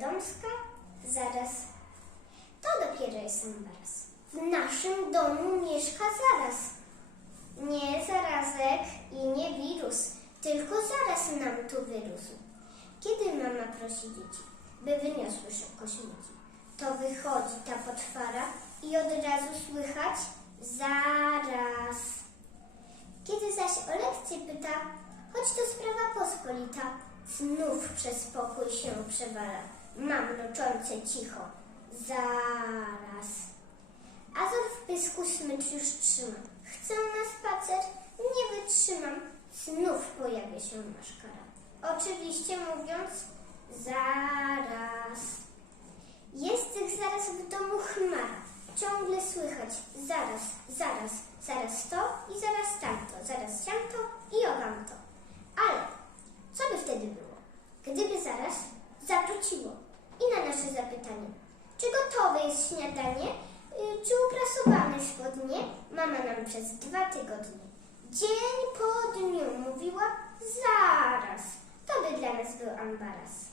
Wiadomska? Zaraz. To dopiero jest ambaras. W naszym domu mieszka zaraz. Nie zarazek i nie wirus, tylko zaraz nam tu wyrósł. Kiedy mama prosi dzieci, by wyniosły szybko śmieci, to wychodzi ta potwara i od razu słychać zaraz. Kiedy zaś o lekcję pyta, choć to sprawa pospolita, znów przez pokój się przewala. Mam mruczące cicho, zaraz. Azor w pysku smycz już trzyma. Chcę na spacer, nie wytrzymam. Znów pojawia się maszkara. Oczywiście mówiąc zaraz. Jest tych zaraz w domu chmara. Ciągle słychać zaraz, zaraz to i zaraz tamto, zaraz siamto i owamto. Ale co by wtedy było, gdyby zaraz zawróciło i na nasze zapytanie, czy gotowe jest śniadanie, y, czy uprasowane spodnie, mama nam przez dwa tygodnie, dzień po dniu mówiła zaraz. To by dla nas był ambaras.